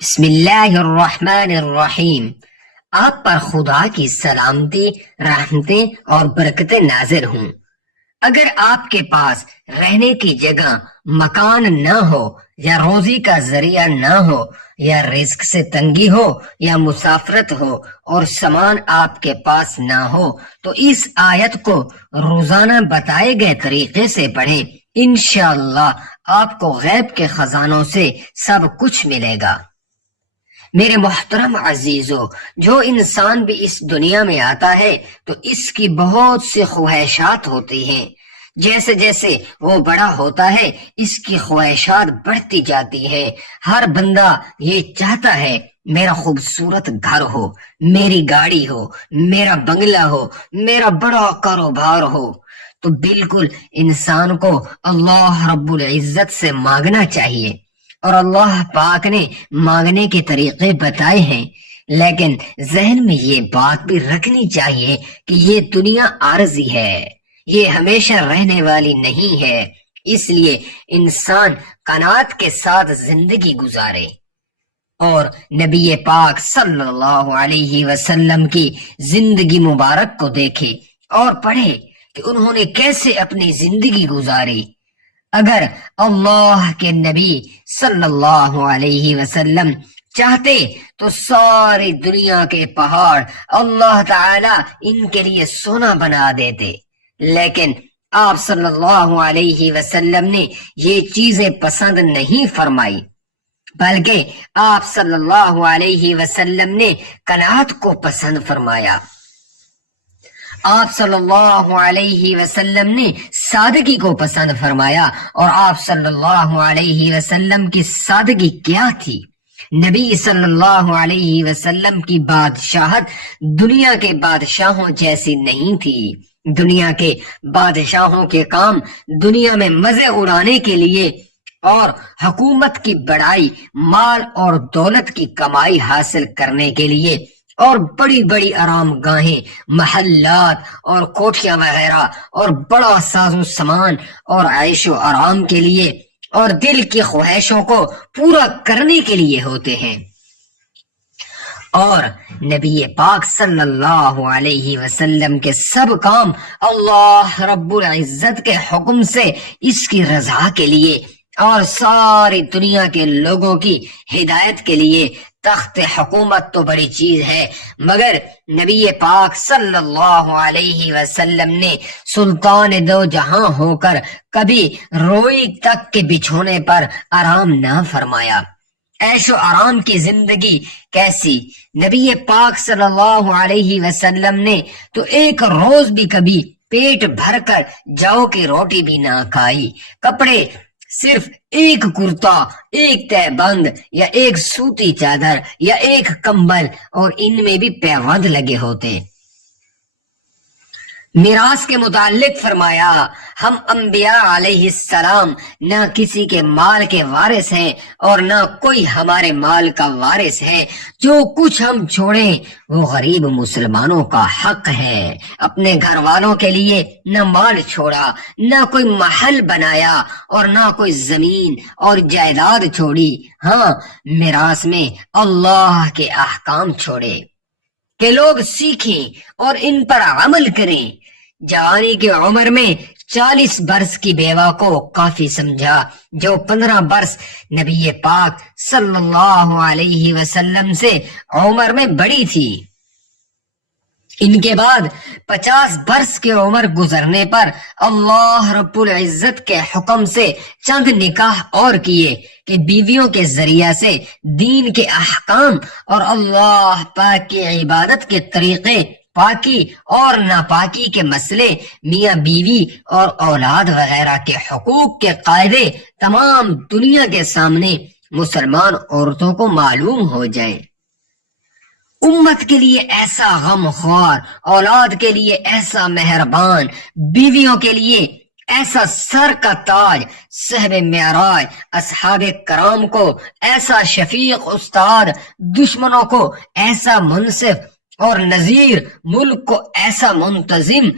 بسم اللہ الرحمن الرحیم۔ آپ پر خدا کی سلامتی، رحمتیں اور برکتیں نازل ہوں۔ اگر آپ کے پاس رہنے کی جگہ، مکان نہ ہو، یا روزی کا ذریعہ نہ ہو، یا رزق سے تنگی ہو، یا مسافرت ہو اور سامان آپ کے پاس نہ ہو، تو اس آیت کو روزانہ بتائے گئے طریقے سے پڑھیں۔ انشاءاللہ آپ کو غیب کے خزانوں سے سب کچھ ملے گا۔ میرے محترم عزیزو، جو انسان بھی اس دنیا میں آتا ہے تو اس کی بہت سی خواہشات ہوتی ہیں۔ جیسے جیسے وہ بڑا ہوتا ہے اس کی خواہشات بڑھتی جاتی ہیں۔ ہر بندہ یہ چاہتا ہے میرا خوبصورت گھر ہو، میری گاڑی ہو، میرا بنگلہ ہو، میرا بڑا کاروبار ہو۔ تو بالکل انسان کو اللہ رب العزت سے مانگنا چاہیے، اور اللہ پاک نے مانگنے کے طریقے بتائے ہیں، لیکن ذہن میں یہ بات بھی رکھنی چاہیے کہ یہ دنیا عارضی ہے، یہ ہمیشہ رہنے والی نہیں ہے۔ اس لیے انسان قناعت کے ساتھ زندگی گزارے، اور نبی پاک صلی اللہ علیہ وسلم کی زندگی مبارک کو دیکھے اور پڑھے کہ انہوں نے کیسے اپنی زندگی گزاری۔ اگر اللہ کے نبی صلی اللہ علیہ وسلم چاہتے تو ساری دنیا کے پہاڑ اللہ تعالی ان کے لیے سونا بنا دیتے، لیکن آپ صلی اللہ علیہ وسلم نے یہ چیزیں پسند نہیں فرمائی، بلکہ آپ صلی اللہ علیہ وسلم نے قناعت کو پسند فرمایا۔ آپ صلی اللہ علیہ وسلم نے سادگی کو پسند فرمایا، اور آپ صلی اللہ علیہ وسلم کی سادگی کیا تھی؟ نبی صلی اللہ علیہ وسلم کی بادشاہت دنیا کے بادشاہوں جیسی نہیں تھی۔ دنیا کے بادشاہوں کے کام دنیا میں مزے اڑانے کے لیے اور حکومت کی بڑائی، مال اور دولت کی کمائی حاصل کرنے کے لیے، اور بڑی بڑی آرام گاہیں، محلات اور کوٹھیاں وغیرہ، اور بڑا ساز و سامان اور عیش و آرام کے لیے، اور دل کی خواہشوں کو پورا کرنے کے لیے ہوتے ہیں۔ اور نبی پاک صلی اللہ علیہ وسلم کے سب کام اللہ رب العزت کے حکم سے، اس کی رضا کے لیے اور ساری دنیا کے لوگوں کی ہدایت کے لیے۔ تخت حکومت تو بڑی چیز ہے، مگر نبی پاک صلی اللہ علیہ وسلم نے سلطان دو جہاں ہو کر کبھی روئی تک کے بچھونے پر آرام نہ فرمایا۔ عیش و آرام کی زندگی کیسی؟ نبی پاک صلی اللہ علیہ وسلم نے تو ایک روز بھی کبھی پیٹ بھر کر جو کی روٹی بھی نہ کھائی۔ کپڑے صرف ایک کرتا، ایک تہ بند، یا ایک سوتی چادر، یا ایک کمبل، اور ان میں بھی پیوند لگے ہوتے۔ میراث کے متعلق فرمایا، ہم انبیاء علیہ السلام نہ کسی کے مال کے وارث ہیں اور نہ کوئی ہمارے مال کا وارث ہے۔ جو کچھ ہم چھوڑیں وہ غریب مسلمانوں کا حق ہے۔ اپنے گھر والوں کے لیے نہ مال چھوڑا، نہ کوئی محل بنایا، اور نہ کوئی زمین اور جائیداد چھوڑی۔ ہاں، میراث میں اللہ کے احکام چھوڑے کہ لوگ سیکھیں اور ان پر عمل کریں۔ جوانی کی عمر میں 40 برس کی بیوہ کو کافی سمجھا، جو 15 برس نبی پاک صلی اللہ علیہ وسلم سے عمر میں بڑی تھی۔ ان کے بعد 50 برس کی عمر گزرنے پر اللہ رب العزت کے حکم سے چند نکاح اور کیے کہ بیویوں کے ذریعہ سے دین کے احکام اور اللہ پاک کی عبادت کے طریقے، پاکی اور ناپاکی کے مسئلے، میاں بیوی اور اولاد وغیرہ کے حقوق کے قاعدے تمام دنیا کے سامنے مسلمان عورتوں کو معلوم ہو جائیں۔ امت کے لیے ایسا غم خوار، اولاد کے لیے ایسا مہربان، بیویوں کے لیے ایسا سر کا تاج، صاحب معراج اصحاب کرام کو ایسا شفیق استاد، دشمنوں کو ایسا منصف اور نذیر، ملک کو ایسا منتظم،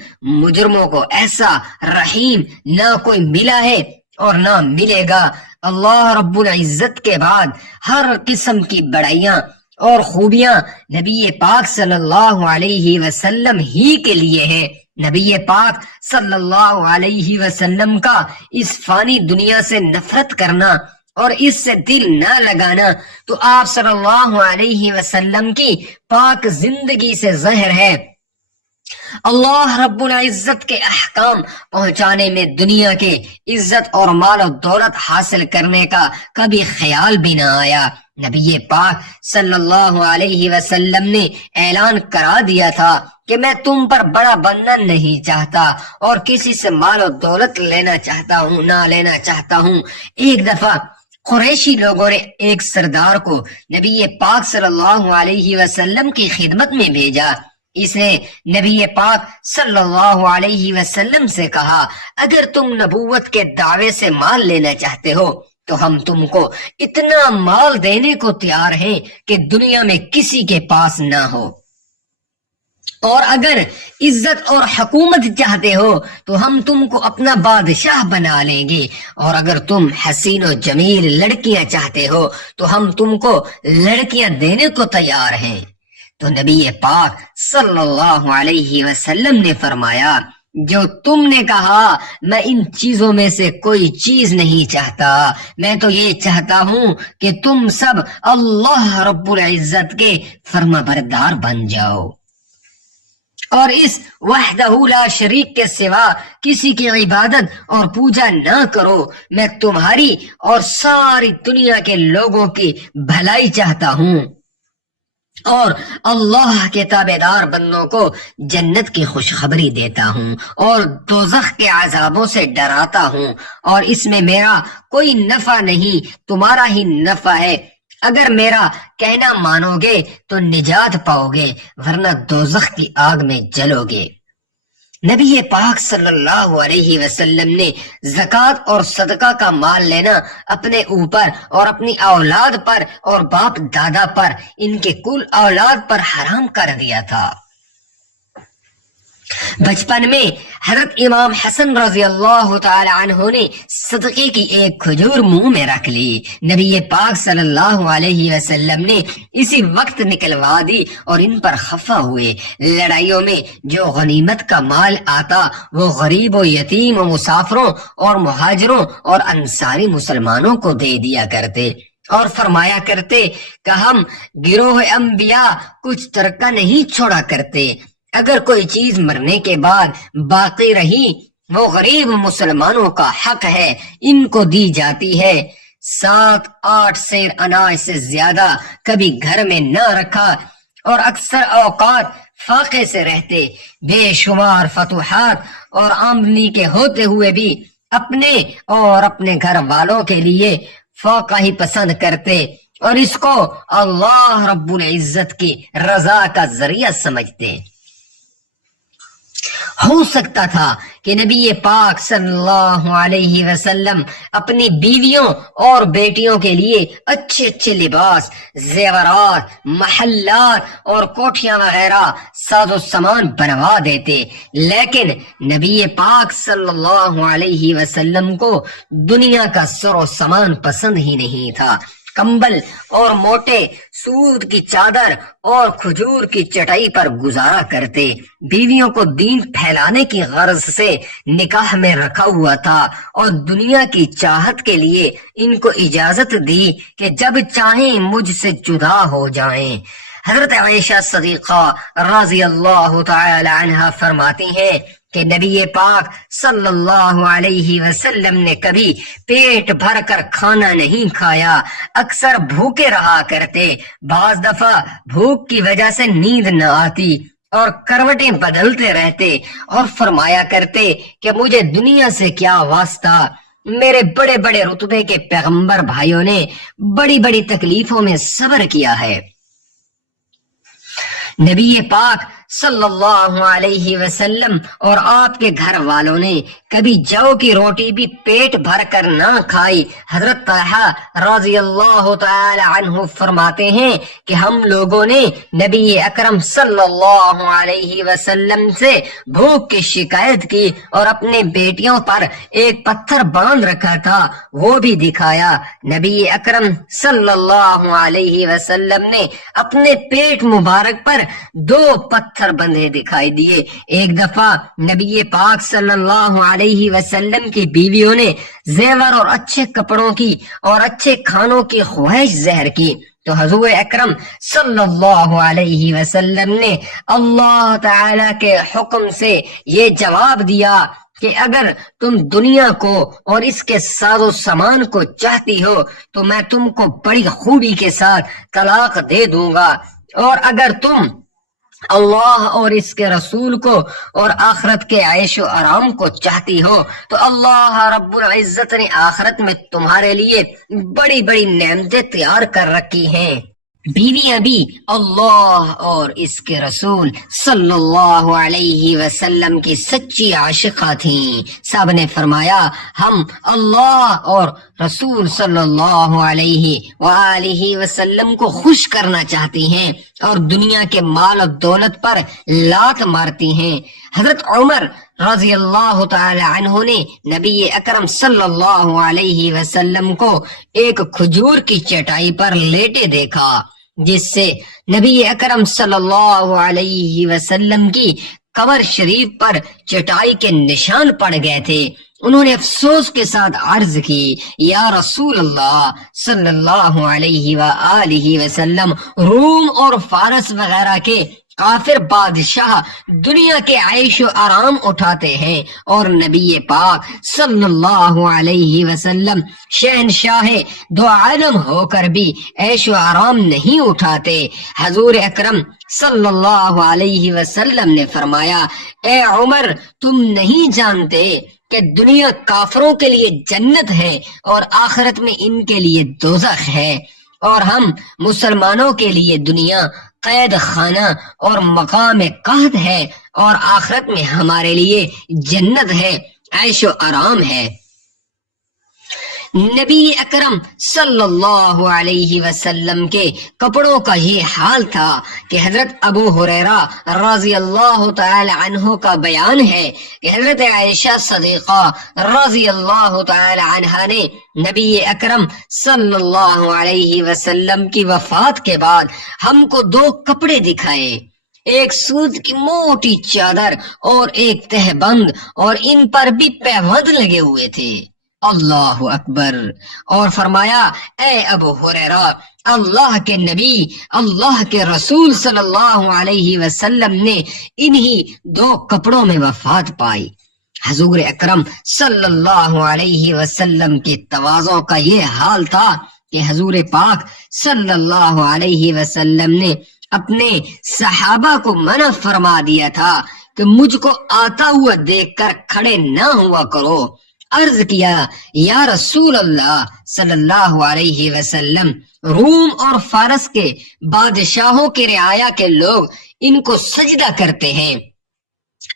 مجرموں کو ایسا رحیم نہ کوئی ملا ہے اور نہ ملے گا۔ اللہ رب العزت کے بعد ہر قسم کی بڑائیاں اور خوبیاں نبی پاک صلی اللہ علیہ وسلم ہی کے لیے ہیں۔ نبی پاک صلی اللہ علیہ وسلم کا اس فانی دنیا سے نفرت کرنا اور اس سے دل نہ لگانا تو آپ صلی اللہ علیہ وسلم کی پاک زندگی سے ظاہر ہے۔ اللہ رب العزت کے احکام پہنچانے میں دنیا کے عزت اور مال و دولت حاصل کرنے کا کبھی خیال بھی نہ آیا۔ نبی پاک صلی اللہ علیہ وسلم نے اعلان کرا دیا تھا کہ میں تم پر بڑا بننا نہیں چاہتا اور کسی سے مال و دولت لینا چاہتا ہوں نہ لینا چاہتا ہوں۔ ایک دفعہ قریشی لوگوں نے ایک سردار کو نبی پاک صلی اللہ علیہ وسلم کی خدمت میں بھیجا۔ اس نے نبی پاک صلی اللہ علیہ وسلم سے کہا، اگر تم نبوت کے دعوے سے مال لینا چاہتے ہو تو ہم تم کو اتنا مال دینے کو تیار ہیں کہ دنیا میں کسی کے پاس نہ ہو، اور اگر عزت اور حکومت چاہتے ہو تو ہم تم کو اپنا بادشاہ بنا لیں گے، اور اگر تم حسین و جمیل لڑکیاں چاہتے ہو تو ہم تم کو لڑکیاں دینے کو تیار ہیں۔ تو نبی پاک صلی اللہ علیہ وسلم نے فرمایا، جو تم نے کہا میں ان چیزوں میں سے کوئی چیز نہیں چاہتا، میں تو یہ چاہتا ہوں کہ تم سب اللہ رب العزت کے فرما بردار بن جاؤ اور اس وحدہ لا شریک کے سوا کسی کی عبادت اور پوجا نہ کرو۔ میں تمہاری اور ساری دنیا کے لوگوں کی بھلائی چاہتا ہوں اور اللہ کے تابعدار بندوں کو جنت کی خوشخبری دیتا ہوں اور دوزخ کے عذابوں سے ڈراتا ہوں، اور اس میں میرا کوئی نفع نہیں، تمہارا ہی نفع ہے۔ اگر میرا کہنا مانو گے تو نجات پاؤ گے، ورنہ دوزخ کی آگ میں جلو گے۔ نبی پاک صلی اللہ علیہ وسلم نے زکوٰۃ اور صدقہ کا مال لینا اپنے اوپر اور اپنی اولاد پر اور باپ دادا پر، ان کے کل اولاد پر حرام کر دیا تھا۔ بچپن میں حضرت امام حسن رضی اللہ تعالی عنہ نے صدقے کی ایک کھجور منہ میں رکھ لی۔ نبی پاک صلی اللہ علیہ وسلم نے اسی وقت نکلوا دی اور ان پر خفا ہوئے۔ لڑائیوں میں جو غنیمت کا مال آتا وہ غریب و یتیم و مسافروں اور مہاجروں اور انصاری مسلمانوں کو دے دیا کرتے اور فرمایا کرتے کہ ہم گروہ انبیاء کچھ ترکہ نہیں چھوڑا کرتے، اگر کوئی چیز مرنے کے بعد باقی رہی وہ غریب مسلمانوں کا حق ہے، ان کو دی جاتی ہے۔ 7-8 سیر اناج سے زیادہ کبھی گھر میں نہ رکھا اور اکثر اوقات فاقے سے رہتے، بے شمار فتوحات اور آمدنی کے ہوتے ہوئے بھی اپنے اور اپنے گھر والوں کے لیے فاقہ ہی پسند کرتے اور اس کو اللہ رب العزت کی رضا کا ذریعہ سمجھتے۔ ہو سکتا تھا کہ نبی پاک صلی اللہ علیہ وسلم اپنی بیویوں اور بیٹیوں کے لیے اچھے اچھے لباس، زیورات، محلات اور کوٹھیاں وغیرہ ساز و سامان بنوا دیتے، لیکن نبی پاک صلی اللہ علیہ وسلم کو دنیا کا سر و سامان پسند ہی نہیں تھا۔ کمبل اور موٹے سود کی چادر اور کھجور کی چٹائی پر گزارا کرتے۔ بیویوں کو دین پھیلانے کی غرض سے نکاح میں رکھا ہوا تھا اور دنیا کی چاہت کے لیے ان کو اجازت دی کہ جب چاہیں مجھ سے جدا ہو جائیں۔ حضرت عائشہ صدیقہ رضی اللہ تعالی عنہا فرماتی ہیں کہ نبی پاک صلی اللہ علیہ وسلم نے کبھی پیٹ بھر کر کھانا نہیں کھایا، اکثر بھوکے رہا کرتے، بعض دفعہ بھوک کی وجہ سے نیند نہ آتی اور کروٹیں بدلتے رہتے اور فرمایا کرتے کہ مجھے دنیا سے کیا واسطہ، میرے بڑے بڑے رتبے کے پیغمبر بھائیوں نے بڑی بڑی تکلیفوں میں صبر کیا ہے۔ نبی پاک صلی اللہ علیہ وسلم اور آپ کے گھر والوں نے کبھی جو کی روٹی بھی پیٹ بھر کر نہ کھائی۔ حضرت طلحہ رضی اللہ تعالی عنہ فرماتے ہیں کہ ہم لوگوں نے نبی اکرم صلی اللہ علیہ وسلم سے بھوک کی شکایت کی اور اپنے بیٹیوں پر ایک پتھر باندھ رکھا تھا، وہ بھی دکھایا۔ نبی اکرم صلی اللہ علیہ وسلم نے اپنے پیٹ مبارک پر 2 پتھر بندھے دکھائی دیے۔ ایک دفعہ نبی پاک صلی اللہ علیہ وسلم کی بیویوں نے زیور اور اچھے کپڑوں کی اور اچھے کھانوں کی خواہش ظاہر کی تو حضور اکرم صلی اللہ علیہ وسلم نے اللہ تعالی کے حکم سے یہ جواب دیا کہ اگر تم دنیا کو اور اس کے ساز و سامان کو چاہتی ہو تو میں تم کو بڑی خوبی کے ساتھ طلاق دے دوں گا، اور اگر تم اللہ اور اس کے رسول کو اور آخرت کے عیش و آرام کو چاہتی ہو تو اللہ رب العزت نے آخرت میں تمہارے لیے بڑی بڑی نعمتیں تیار کر رکھی ہیں۔ بیویاں بھی اللہ اور اس کے رسول صلی اللہ علیہ وسلم کی سچی عاشقہ تھیں۔ سب نے فرمایا ہم اللہ اور رسول صلی اللہ علیہ وآلہ وسلم کو خوش کرنا چاہتی ہیں اور دنیا کے مال و دولت پر لات مارتی ہیں۔ حضرت عمر رضی اللہ تعالی عنہ نے نبی اکرم صلی اللہ علیہ وسلم کو ایک کھجور کی چٹائی پر لیٹے دیکھا، جس سے نبی اکرم صلی اللہ علیہ وسلم کی کمر شریف پر چٹائی کے نشان پڑ گئے تھے۔ انہوں نے افسوس کے ساتھ عرض کی، یا رسول اللہ صلی اللہ علیہ وآلہ وسلم، روم اور فارس وغیرہ کے کافر بادشاہ دنیا کے عیش و آرام اٹھاتے ہیں اور نبی پاک صلی اللہ علیہ وسلم شہنشاہ دو عالم ہو کر بھی عیش و آرام نہیں اٹھاتے۔ حضور اکرم صلی اللہ علیہ وسلم نے فرمایا، اے عمر، تم نہیں جانتے کہ دنیا کافروں کے لیے جنت ہے اور آخرت میں ان کے لیے دوزخ ہے، اور ہم مسلمانوں کے لیے دنیا قید خانہ اور مقام قحط ہے اور آخرت میں ہمارے لیے جنت ہے، عیش و آرام ہے۔ نبی اکرم صلی اللہ علیہ وسلم کے کپڑوں کا یہ حال تھا کہ حضرت ابو ہریرہ رضی اللہ تعالی عنہ کا بیان ہے کہ حضرت عائشہ صدیقہ رضی اللہ تعالی عنہ نے نبی اکرم صلی اللہ علیہ وسلم کی وفات کے بعد ہم کو 2 کپڑے دکھائے، ایک سود کی موٹی چادر اور ایک تہبند، اور ان پر بھی پیوند لگے ہوئے تھے۔ اللہ اکبر! اور فرمایا، اے ابو ہریرہ، اللہ کے نبی اللہ کے رسول صلی اللہ علیہ وسلم نے انہی 2 کپڑوں میں وفات پائی۔ حضور اکرم صلی اللہ علیہ وسلم کے تواضع کا یہ حال تھا کہ حضور پاک صلی اللہ علیہ وسلم نے اپنے صحابہ کو منع فرما دیا تھا کہ مجھ کو آتا ہوا دیکھ کر کھڑے نہ ہوا کرو۔ عرض کیا، یا رسول اللہ صلی اللہ علیہ وسلم، روم اور فارس کے بادشاہوں کے رعایا کے لوگ ان کو سجدہ کرتے ہیں،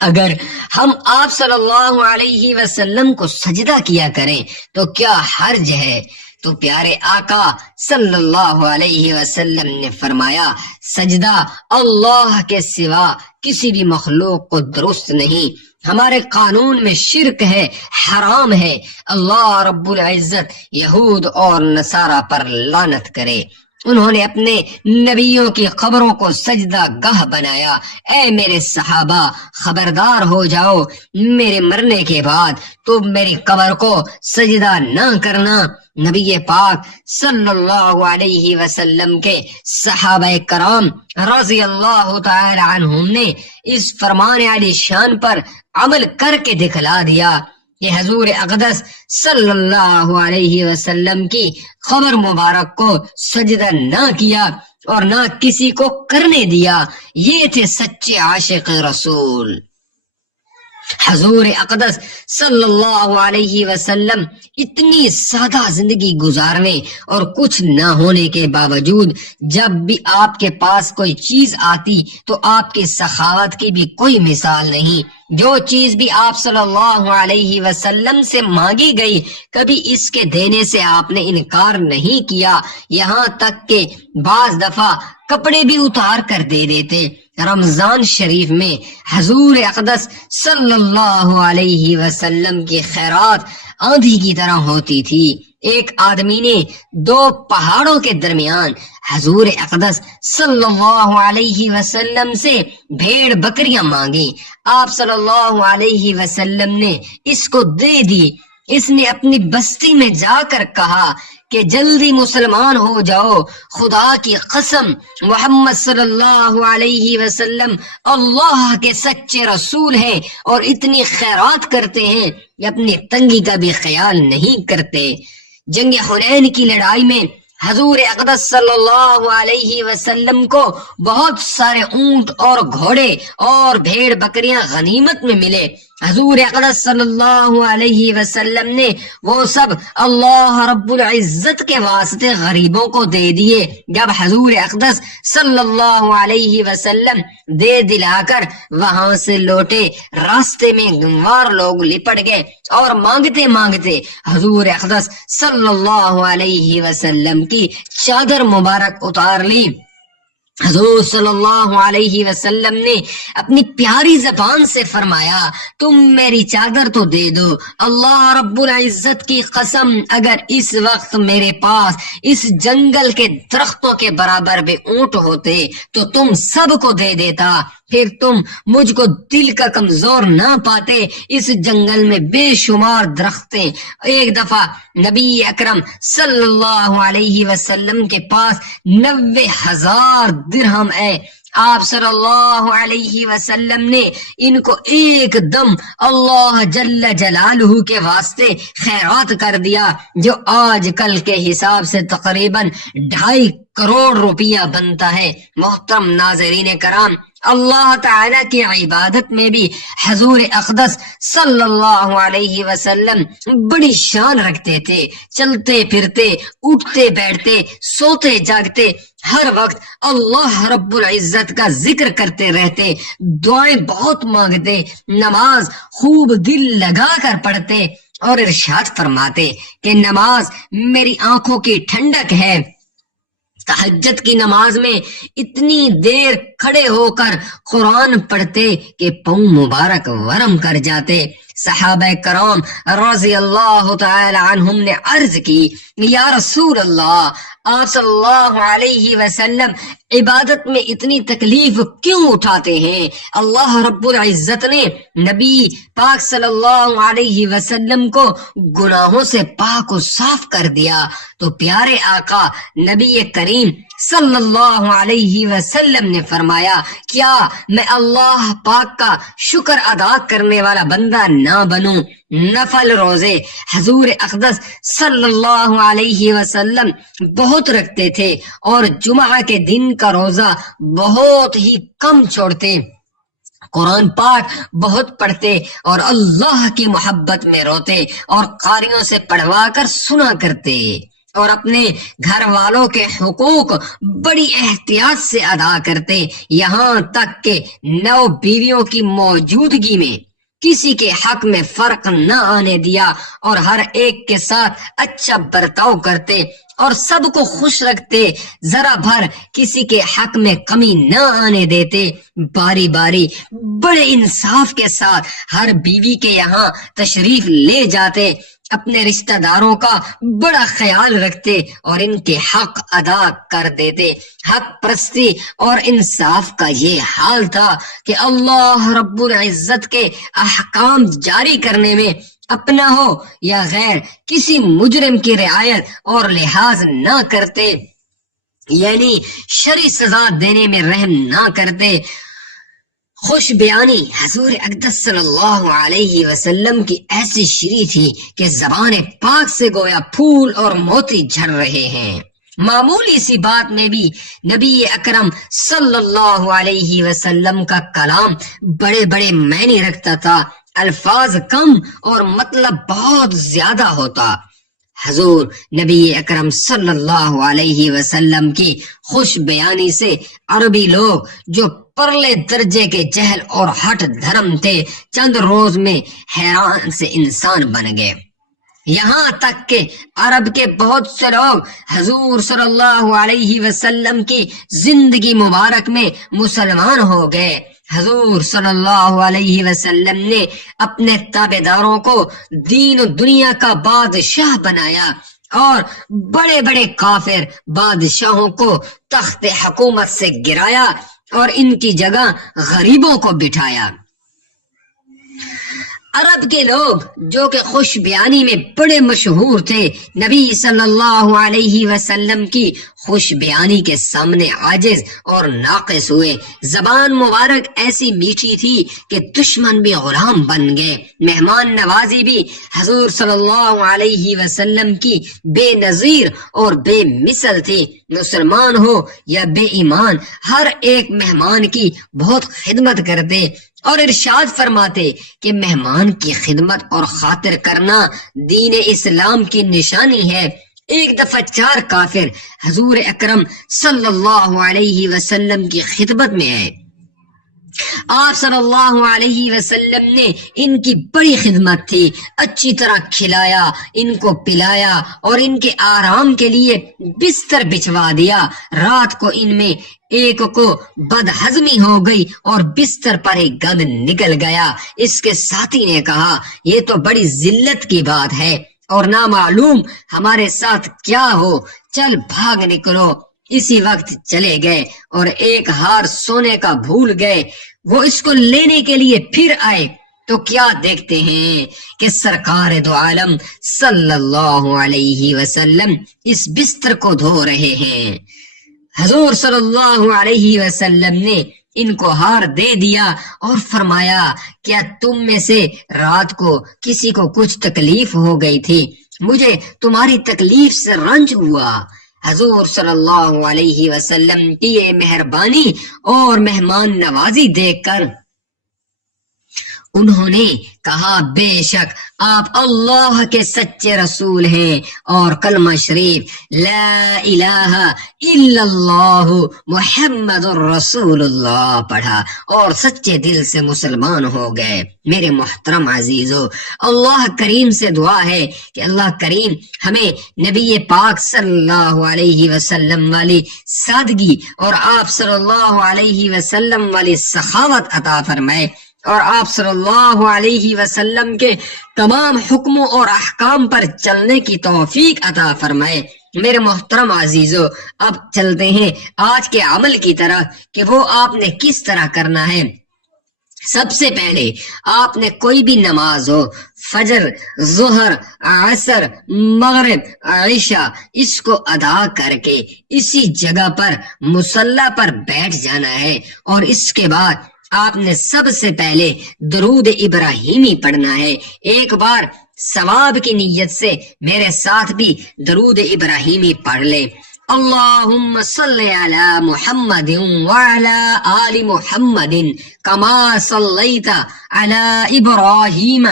اگر ہم آپ صلی اللہ علیہ وسلم کو سجدہ کیا کریں تو کیا حرج ہے؟ تو پیارے آقا صلی اللہ علیہ وسلم نے فرمایا، سجدہ اللہ کے سوا کسی بھی مخلوق کو درست نہیں، ہمارے قانون میں شرک ہے، حرام ہے۔ اللہ رب العزت یہود اور نصارہ پر لعنت کرے، انہوں نے اپنے نبیوں کی قبروں کو سجدہ گاہ بنایا۔ اے میرے صحابہ، خبردار ہو جاؤ، میرے مرنے کے بعد تم میری قبر کو سجدہ نہ کرنا۔ نبی پاک صلی اللہ علیہ وسلم کے صحابہ کرام رضی اللہ تعالی عنہم نے اس فرمان علی شان پر عمل کر کے دکھلا دیا کہ حضور اقدس صلی اللہ علیہ وسلم کی قبر مبارک کو سجدہ نہ کیا اور نہ کسی کو کرنے دیا۔ یہ تھے سچے عاشق رسول۔ حضور اقدس صلی اللہ علیہ وسلم اتنی سادہ زندگی گزارنے اور کچھ نہ ہونے کے باوجود جب بھی آپ کے پاس کوئی چیز آتی تو آپ کی سخاوت کی بھی کوئی مثال نہیں۔ جو چیز بھی آپ صلی اللہ علیہ وسلم سے مانگی گئی کبھی اس کے دینے سے آپ نے انکار نہیں کیا، یہاں تک کہ بعض دفعہ کپڑے بھی اتار کر دے دیتے۔ رمضان شریف میں حضور اقدس صلی اللہ علیہ وسلم کی خیرات آندھی کی طرح ہوتی تھی۔ ایک آدمی نے دو پہاڑوں کے درمیان حضور اقدس صلی اللہ علیہ وسلم سے بھیڑ بکریاں مانگی۔ آپ صلی اللہ علیہ وسلم نے اس کو دے دی۔ اس نے اپنی بستی میں جا کر کہا کہ جلدی مسلمان ہو جاؤ، خدا کی قسم محمد صلی اللہ علیہ وسلم اللہ کے سچے رسول ہیں اور اتنی خیرات کرتے ہیں کہ اپنی تنگی کا بھی خیال نہیں کرتے۔ جنگ حنین کی لڑائی میں حضور اقدس صلی اللہ علیہ وسلم کو بہت سارے اونٹ اور گھوڑے اور بھیڑ بکریاں غنیمت میں ملے۔ حضور اقدس صلی اللہ علیہ وسلم نے وہ سب اللہ رب العزت کے واسطے غریبوں کو دے دیے۔ جب حضور اقدس صلی اللہ علیہ وسلم دے دلا کر وہاں سے لوٹے، راستے میں گنوار لوگ لپٹ گئے اور مانگتے مانگتے حضور اقدس صلی اللہ علیہ وسلم کی چادر مبارک اتار لی۔ حضور صلی اللہ علیہ وسلم نے اپنی پیاری زبان سے فرمایا، تم میری چادر تو دے دو، اللہ رب العزت کی قسم اگر اس وقت میرے پاس اس جنگل کے درختوں کے برابر بھی اونٹ ہوتے تو تم سب کو دے دیتا، پھر تم مجھ کو دل کا کمزور نہ پاتے۔ اس جنگل میں بے شمار درختیں۔ ایک دفعہ نبی اکرم صلی اللہ علیہ وسلم کے پاس 90,000 درہم ہے۔ آپ صلی اللہ علیہ وسلم نے ان کو ایک دم اللہ جل جلالہ کے واسطے خیرات کر دیا، جو آج کل کے حساب سے تقریباً 2.5 کروڑ روپیہ بنتا ہے۔ محترم ناظرین کرام، اللہ تعالیٰ کی عبادت میں بھی حضور اقدس صلی اللہ علیہ وسلم بڑی شان رکھتے تھے۔ چلتے پھرتے، اٹھتے بیٹھتے، سوتے جاگتے، ہر وقت اللہ رب العزت کا ذکر کرتے رہتے، دعائیں بہت مانگتے، نماز خوب دل لگا کر پڑھتے اور ارشاد فرماتے کہ نماز میری آنکھوں کی ٹھنڈک ہے۔ تہجد کی نماز میں اتنی دیر کھڑے ہو کر قرآن پڑھتے کہ پاؤں مبارک ورم کر جاتے۔ صحابہ کرام رضی اللہ تعالی عنہم نے عرض کی، یا رسول اللہ، آپ صلی اللہ علیہ وسلم عبادت میں اتنی تکلیف کیوں اٹھاتے ہیں؟ اللہ رب العزت نے نبی پاک صلی اللہ علیہ وسلم کو گناہوں سے پاک و صاف کر دیا تو پیارے آقا نبی کریم صلی اللہ علیہ وسلم نے فرمایا، کیا میں اللہ پاک کا شکر ادا کرنے والا بندہ نہ بنوں؟ نفل روزے حضور اقدس صلی اللہ علیہ وسلم بہت رکھتے تھے اور جمعہ کے دن کا روزہ بہت ہی کم چھوڑتے۔ قرآن پاک بہت پڑھتے اور اللہ کی محبت میں روتے اور قاریوں سے پڑھوا کر سنا کرتے اور اپنے گھر والوں کے حقوق بڑی احتیاط سے ادا کرتے، یہاں تک کہ 9 بیویوں کی موجودگی میں کسی کے حق میں فرق نہ آنے دیا اور ہر ایک کے ساتھ اچھا برتاؤ کرتے اور سب کو خوش رکھتے، ذرا بھر کسی کے حق میں کمی نہ آنے دیتے، باری باری بڑے انصاف کے ساتھ ہر بیوی کے یہاں تشریف لے جاتے، اپنے رشتہ داروں کا بڑا خیال رکھتے اور ان کے حق ادا کر دیتے۔ حق پرستی اور انصاف کا یہ حال تھا کہ اللہ رب العزت کے احکام جاری کرنے میں اپنا ہو یا غیر کسی مجرم کی رعایت اور لحاظ نہ کرتے، یعنی شرعی سزا دینے میں رحم نہ کرتے۔ خوش بیانی حضور اقدس صلی اللہ علیہ وسلم کی ایسی شیریں تھی کہ زبان پاک سے گویا پھول اور موتی جھڑ رہے ہیں۔ معمولی سی بات میں بھی نبی اکرم صلی اللہ علیہ وسلم کا کلام بڑے بڑے معنی رکھتا تھا۔ الفاظ کم اور مطلب بہت زیادہ ہوتا۔ حضور نبی اکرم صلی اللہ علیہ وسلم کی خوش بیانی سے عربی لوگ جو پرلے درجے کے جہل اور ہٹ دھرم تھے، چند روز میں حیران سے انسان بن گئے۔ یہاں تک کہ عرب کے بہت سے لوگ حضور صلی اللہ علیہ وسلم کی زندگی مبارک میں مسلمان ہو گئے۔ حضور صلی اللہ علیہ وسلم نے اپنے تابع داروں کو دین و دنیا کا بادشاہ بنایا اور بڑے بڑے کافر بادشاہوں کو تخت حکومت سے گرایا اور ان کی جگہ غریبوں کو بٹھایا۔ عرب کے لوگ جو کہ خوش بیانی میں بڑے مشہور تھے، نبی صلی اللہ علیہ وسلم کی خوش بیانی کے سامنے عاجز اور ناقص ہوئے۔ زبان مبارک ایسی میٹھی تھی کہ دشمن بھی غلام بن گئے۔ مہمان نوازی بھی حضور صلی اللہ علیہ وسلم کی بے نظیر اور بے مثل تھی۔ مسلمان ہو یا بے ایمان، ہر ایک مہمان کی بہت خدمت کرتے اور ارشاد فرماتے کہ مہمان کی خدمت اور خاطر کرنا دین اسلام کی نشانی ہے۔ ایک دفعہ 4 کافر حضور اکرم صلی اللہ علیہ وسلم کی خدمت میں آئے۔ آپ صلی اللہ علیہ وسلم نے ان کی بڑی خدمت تھی، اچھی طرح کھلایا، ان کو پلایا اور ان کے آرام کے لیے بستر بچھوا دیا۔ رات کو ان میں ایک کو بد ہضمی ہو گئی اور بستر پر ہی گند نکل گیا۔ اس کے ساتھی نے کہا یہ تو بڑی ذلت کی بات ہے اور نہ معلوم ہمارے ساتھ کیا ہو، چل بھاگ نکلو۔ اسی وقت چلے گئے اور ایک ہار سونے کا بھول گئے۔ وہ اس کو لینے کے لیے پھر آئے تو کیا دیکھتے ہیں کہ سرکار دو عالم صلی اللہ علیہ وسلم اس بستر کو دھو رہے ہیں۔ حضور صلی اللہ علیہ وسلم نے ان کو ہار دے دیا اور فرمایا کیا تم میں سے رات کو کسی کو کچھ تکلیف ہو گئی تھی؟ مجھے تمہاری تکلیف سے رنج ہوا۔ حضور صلی اللہ علیہ وسلم کی یہ مہربانی اور مہمان نوازی دیکھ کر انہوں نے کہا بے شک آپ اللہ کے سچے رسول ہیں، اور کلمہ شریف لا الہ الا اللہ محمد الرسول اللہ پڑھا اور سچے دل سے مسلمان ہو گئے۔ میرے محترم عزیزو، اللہ کریم سے دعا ہے کہ اللہ کریم ہمیں نبی پاک صلی اللہ علیہ وسلم والی سادگی اور آپ صلی اللہ علیہ وسلم والی سخاوت عطا فرمائے اور آپ صلی اللہ علیہ وسلم کے تمام حکموں اور احکام پر چلنے کی توفیق عطا فرمائے۔ میرے محترم عزیزو، اب چلتے ہیں آج کے عمل کی طرف کہ وہ آپ نے کس طرح کرنا ہے۔ سب سے پہلے آپ نے کوئی بھی نماز ہو، فجر، ظہر، عصر، مغرب، عشاء، اس کو ادا کر کے اسی جگہ پر مصلی پر بیٹھ جانا ہے، اور اس کے بعد آپ نے سب سے پہلے درود ابراہیمی پڑھنا ہے۔ ایک بار ثواب کی نیت سے میرے ساتھ بھی درود ابراہیمی پڑھ لے۔ اللہم صلی علی محمد وعلی آل محمد کما صلیت علی ابراہیم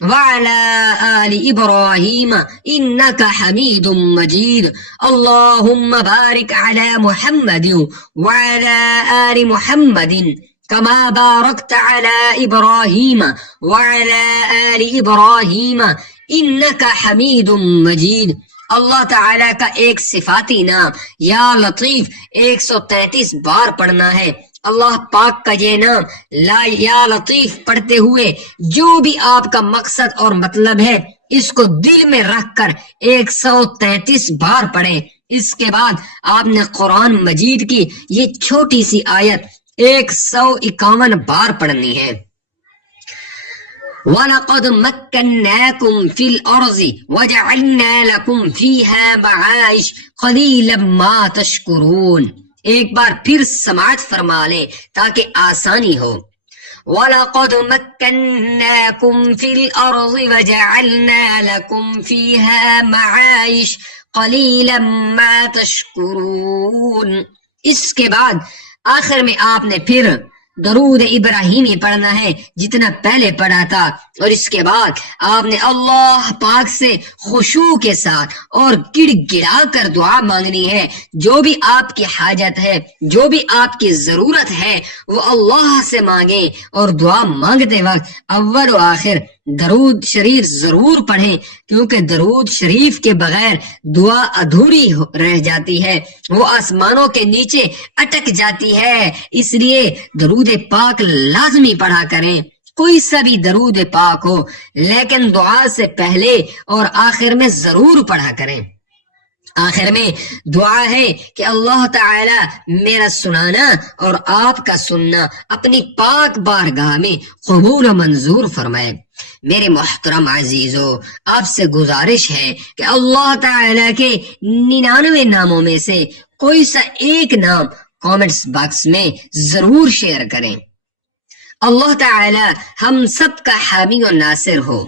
وعلى آل إبراهيم إنك حميد مجيد اللهم بارك على محمد وعلى آل محمد كما باركت على إبراهيم وعلى آل إبراهيم إنك حميد مجيد۔ اللہ تعالیٰ کا ایک صفاتی نام یا لطیف 133 بار پڑھنا ہے۔ اللہ پاک کا یہ نام لا یا لطیف پڑھتے ہوئے جو بھی آپ کا مقصد اور مطلب ہے اس کو دل میں رکھ کر 133 بار پڑھیں۔ اس کے بعد آپ نے قرآن مجید کی یہ چھوٹی سی آیت 151 بار پڑھنی ہے۔ وَلَقَدْ مَكَّنَّاكُمْ فِي الْأَرْضِ وَجَعَلْنَا لَكُمْ فِيهَا مَعَائِشَ قَلِيلًا مَا تَشْكُرُونَ۔ ایک بار پھر سماعت فرما لیں تاکہ آسانی ہو۔ وَلَقَدْ مَكَّنَّاكُمْ فِي الْأَرْضِ وَجَعَلْنَا لَكُمْ فِيهَا مَعَائِشَ قَلِيلًا مَا تَشْكُرُونَ۔ اس کے بعد آخر میں آپ نے پھر درود ابراہیمی پڑھنا ہے جتنا پہلے پڑھا تھا، اور اس کے بعد آپ نے اللہ پاک سے خشوع کے ساتھ اور گڑ گڑا کر دعا مانگنی ہے۔ جو بھی آپ کی حاجت ہے، جو بھی آپ کی ضرورت ہے، وہ اللہ سے مانگیں، اور دعا مانگتے وقت اول و آخر درود شریف ضرور پڑھیں، کیونکہ درود شریف کے بغیر دعا ادھوری رہ جاتی ہے، وہ آسمانوں کے نیچے اٹک جاتی ہے۔ اس لیے درود پاک لازمی پڑھا کریں، کوئی سا بھی درود پاک ہو، لیکن دعا سے پہلے اور آخر میں ضرور پڑھا کریں۔ آخر میں دعا ہے کہ اللہ تعالی میرا سنانا اور آپ کا سننا اپنی پاک بارگاہ میں قبول و منظور فرمائے۔ میرے محترم عزیزو، آپ سے گزارش ہے کہ اللہ تعالی کے 99 ناموں میں سے کوئی سا ایک نام کامنٹس باکس میں ضرور شیئر کریں۔ اللہ تعالی ہم سب کا حامی و ناصر ہو۔